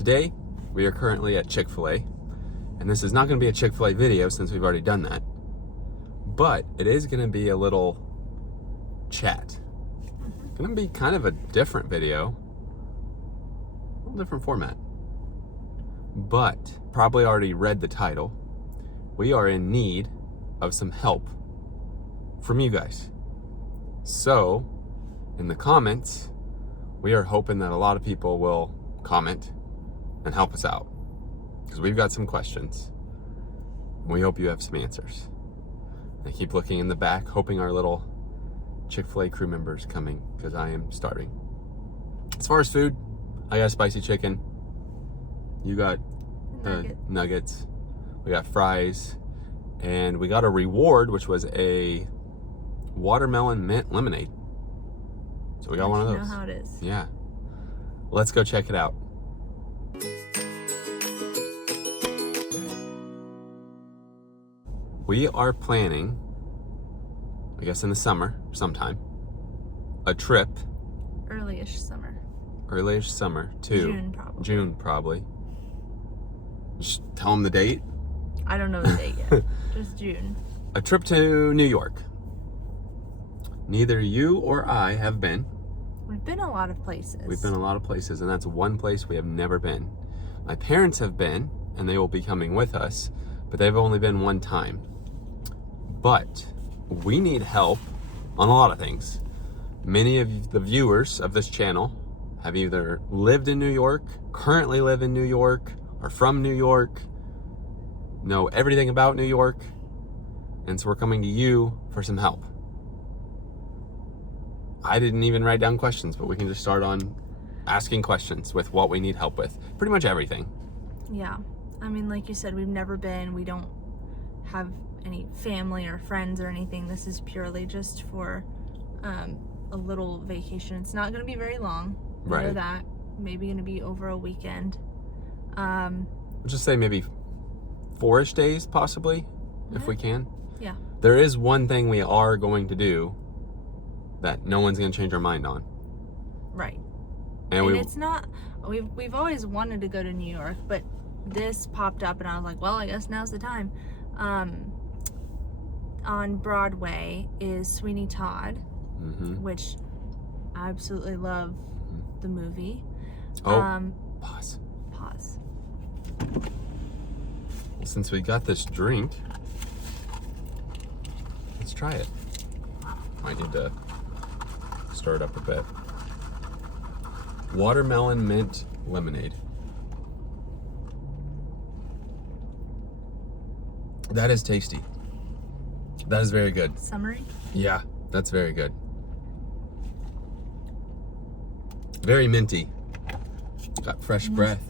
Today, we are currently at Chick-fil-A, and this is not going to be a Chick-fil-A video since we've already done that, but it is going to be a little chat. Going to be kind of a different video, a little different format, but probably already read the title. We are in need of some help from you guys. So, in the comments, we are hoping that a lot of people will comment and help us out, because we've got some questions. We hope you have some answers. I keep looking in the back, hoping our little Chick-fil-A crew member is coming, because I am starving. As far as food, I got spicy chicken. You got nuggets. We got fries. And we got a reward, which was a watermelon mint lemonade. So we got one of those. You know how it is. Yeah. Let's go check it out. We are planning, I guess in the summer, sometime, a trip. Early-ish summer. Early-ish summer to June, probably. June, probably. Just tell them the date. I don't know the date yet. Just June. A trip to New York. Neither you or I have been. We've been a lot of places. We've been a lot of places, and that's one place we have never been. My parents have been, and they will be coming with us, but they've only been one time. But we need help on a lot of things. Many of the viewers of this channel have either lived in New York, currently live in New York, are from New York, know everything about New York, and so we're coming to you for some help. I didn't even write down questions, but we can just start on asking questions with what we need help with. Pretty much everything. Yeah. I mean, like you said, we've never been. We don't have any family or friends or anything. This is purely just for a little vacation. It's not going to be very long. Right. Know that. Maybe going to be over a weekend. We'll just say maybe 4-ish days, possibly, if we can. Yeah. There is one thing we are going to do that no one's going to change our mind on. Right. And it's not, we've always wanted to go to New York, but this popped up and I was like, well, I guess now's the time. On Broadway is Sweeney Todd, which I absolutely love the movie. Pause. Since we got this drink, let's try it. Might need to stir it up a bit. Watermelon mint lemonade. That is tasty. That is very good. Summery? Yeah, that's very good. Very minty. Got fresh breath.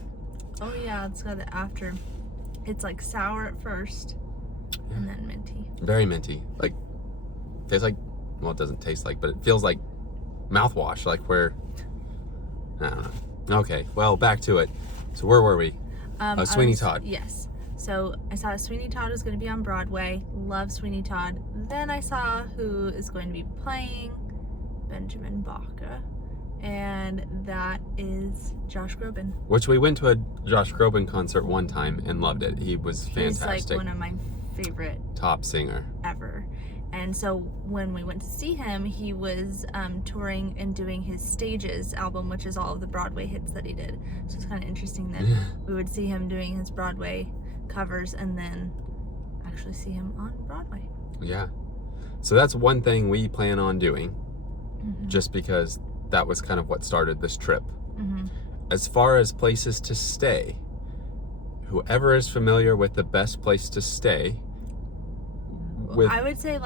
Oh yeah, it's got the after. It's like sour at first, and then minty. Very minty. Like, tastes like, well, it doesn't taste like, but it feels like mouthwash, like where, I don't know. Okay, well, back to it. So where were we? Sweeney Todd. Yes. So I saw Sweeney Todd was going to be on Broadway. Love Sweeney Todd. Then I saw who is going to be playing Benjamin Baca, and that is Josh Groban. Which we went to a Josh Groban concert one time and loved it. He was fantastic. He's like one of my favorite top singer ever. And so when we went to see him, he was touring and doing his Stages album, which is all of the Broadway hits that he did. So it's kind of interesting that we would see him doing his Broadway covers and then actually see him on Broadway. Yeah. So that's one thing we plan on doing, just because that was kind of what started this trip. As far as places to stay, whoever is familiar with the best place to stay, I would say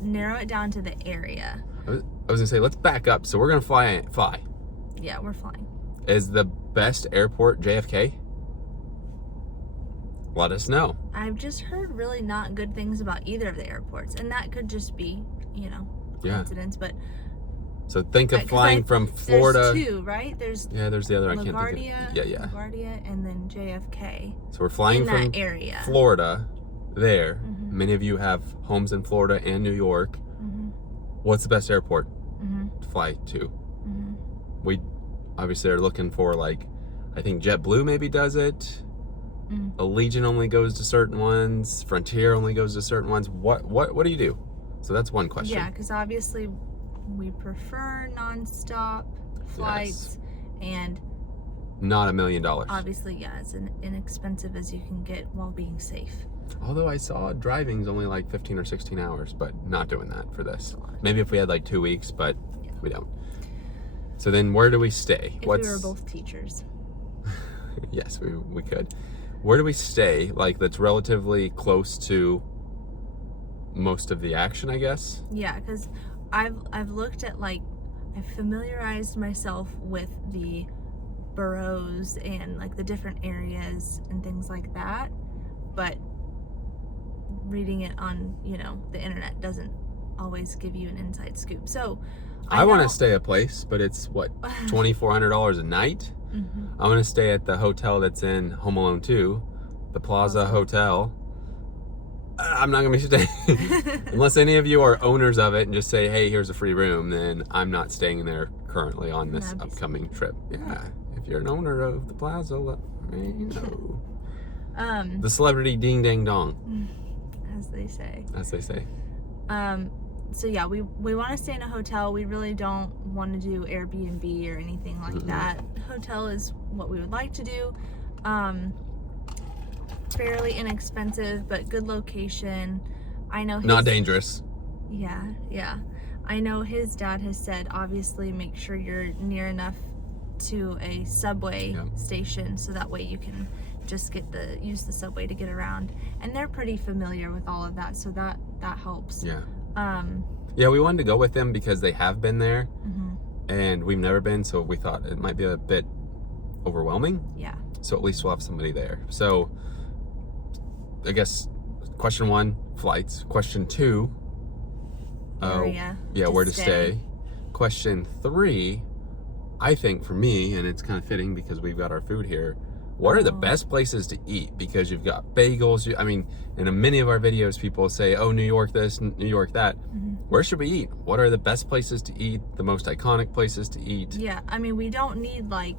narrow it down to the area. I was gonna say, let's back up. So we're gonna fly. Yeah, we're flying. Is the best airport JFK? Let us know. I've just heard really not good things about either of the airports, and that could just be, coincidence. But so think of flying from Florida. There's two, right? There's the other. I can't think of. LaGuardia, and then JFK. So we're flying in from that area. Florida. There, many of you have homes in Florida and New York. What's the best airport to fly to? We obviously are looking for, like, I think JetBlue maybe does it. Allegiant only goes to certain ones. Frontier only goes to certain ones. What do you do? So that's one question. Yeah, because obviously we prefer nonstop flights, and not $1 million. obviously, yeah, as inexpensive as you can get while being safe. Although I saw driving's only like 15 or 16 hours, but not doing that for this. Maybe if we had like 2 weeks, but we don't. So then where do we stay? If we were both teachers. Yes, we could. Where do we stay? Like, that's relatively close to most of the action, I guess? Yeah, because I've looked at, like, I've familiarized myself with the boroughs and, like, the different areas and things like that, but reading it on, you know, the internet doesn't always give you an inside scoop. So I want to stay a place, but it's what, $2,400 a night? I want to stay at the hotel that's in Home Alone 2, the Plaza Hotel. I'm not going to be staying. Unless any of you are owners of it and just say, hey, here's a free room, then I'm not staying there currently on this upcoming trip. Yeah, if you're an owner of the Plaza, let me know. The celebrity ding dang dong. As they say. As they say. So yeah, we want to stay in a hotel. We really don't want to do Airbnb or anything like that. Hotel is what we would like to do. Fairly inexpensive, but good location. I know not dangerous. Yeah. I know his dad has said, obviously, make sure you're near enough to a subway station, so that way you can just use the subway to get around. And they're pretty familiar with all of that, so that helps. Yeah, we wanted to go with them because they have been there, and we've never been, so we thought it might be a bit overwhelming. Yeah. So at least we'll have somebody there. So I guess question 1, flights. Question 2, where to stay. Question 3, I think for me, and it's kind of fitting because we've got our food here, what are the best places to eat? Because you've got bagels. I mean, in many of our videos, people say, oh, New York this, New York that. Where should we eat? What are the best places to eat? The most iconic places to eat? Yeah, I mean, we don't need, like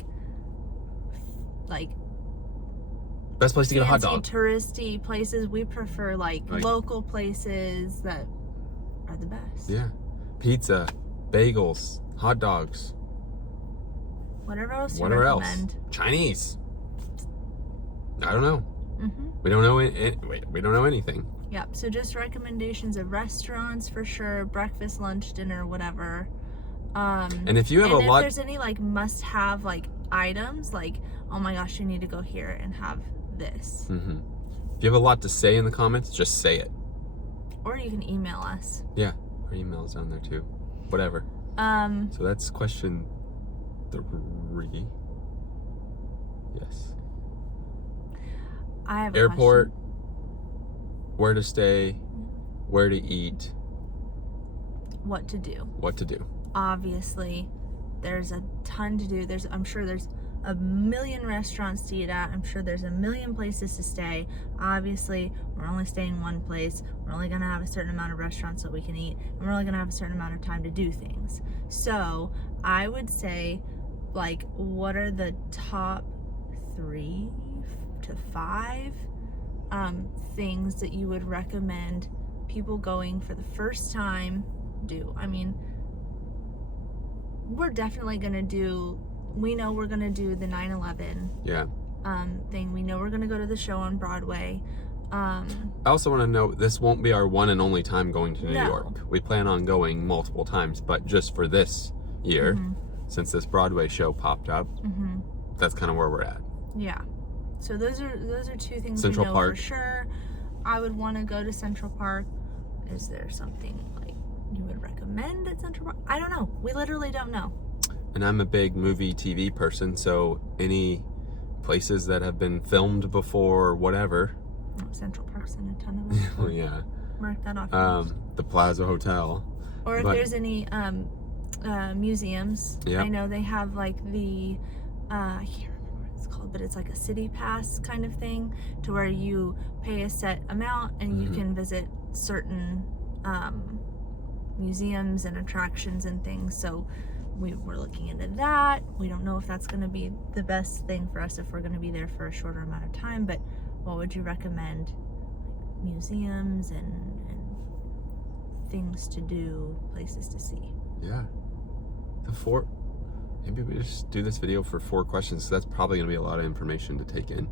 best place to get a hot dog. Touristy places. We prefer, like local places that are the best. Yeah. Pizza, bagels, hot dogs. Whatever else you recommend. Chinese. I don't know. We don't know. We don't know anything. Yep. So just recommendations of restaurants for sure. Breakfast, lunch, dinner, whatever. And if you have if there's any like must-have like items, like, oh my gosh, you need to go here and have this. If you have a lot to say in the comments, just say it. Or you can email us. Yeah, our email is on there too. Whatever. So that's question 3. Yes. I have airport, where to stay, where to eat, what to do. Obviously, there's a ton to do. I'm sure there's a million restaurants to eat at. I'm sure there's a million places to stay. Obviously, we're only staying in one place. We're only going to have a certain amount of restaurants that we can eat, and we're only going to have a certain amount of time to do things. So I would say, like, what are the top 3 to 5 things that you would recommend people going for the first time do? I mean, we're definitely gonna do, we know we're gonna do the 9/11 thing. We know we're gonna go to the show on Broadway. I also want to note, this won't be our one and only time going to New York. We plan on going multiple times, but just for this year, since this Broadway show popped up, that's kind of where we're at. Yeah. So those are 2 things Central we know Park. for sure. I would want to go to Central Park. Is there something like you would recommend at Central Park? I don't know. We literally don't know. And I'm a big movie TV person, so any places that have been filmed before or whatever. Central Park's in a ton of them. Oh yeah. Mark that off. The Plaza Hotel. Or if there's any museums. Yep. I know they have like the I can't remember what it's called, but it's like a city pass kind of thing, to where you pay a set amount and you can visit certain museums and attractions and things. So we were looking into that. We don't know if that's going to be the best thing for us if we're going to be there for a shorter amount of time, but what would you recommend? Museums and things to do, places to see. Yeah. Maybe we just do this video for 4 questions, so that's probably going to be a lot of information to take in.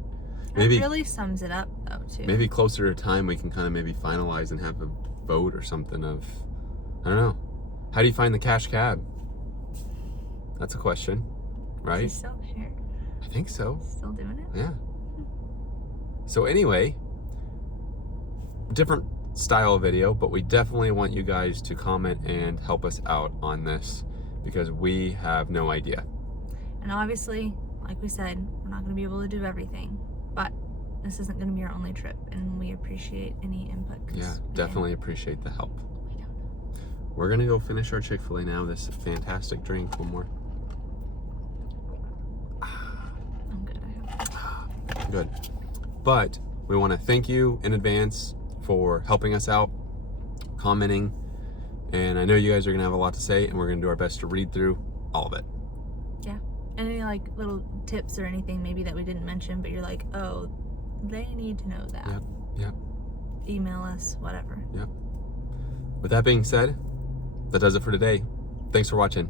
Maybe it really sums it up, though, too. Maybe closer to time we can kind of maybe finalize and have a vote or something of, I don't know. How do you find the cash cab? That's a question, right? He's still here. I think so. Still doing it? Yeah. So anyway, different style video, but we definitely want you guys to comment and help us out on this because we have no idea. And obviously, like we said, we're not going to be able to do everything, but this isn't going to be our only trip, and we appreciate any input. Yeah, definitely appreciate the help. We don't know. We're going to go finish our Chick-fil-A now. This fantastic drink. One more. I'm good. I have. Good. But we want to thank you in advance for helping us out, commenting, and I know you guys are going to have a lot to say, and we're going to do our best to read through all of it. Yeah. Any like little tips or anything maybe that we didn't mention, but you're like, oh, they need to know that. Yep. Email us, whatever. Yep. With that being said, that does it for today. Thanks for watching.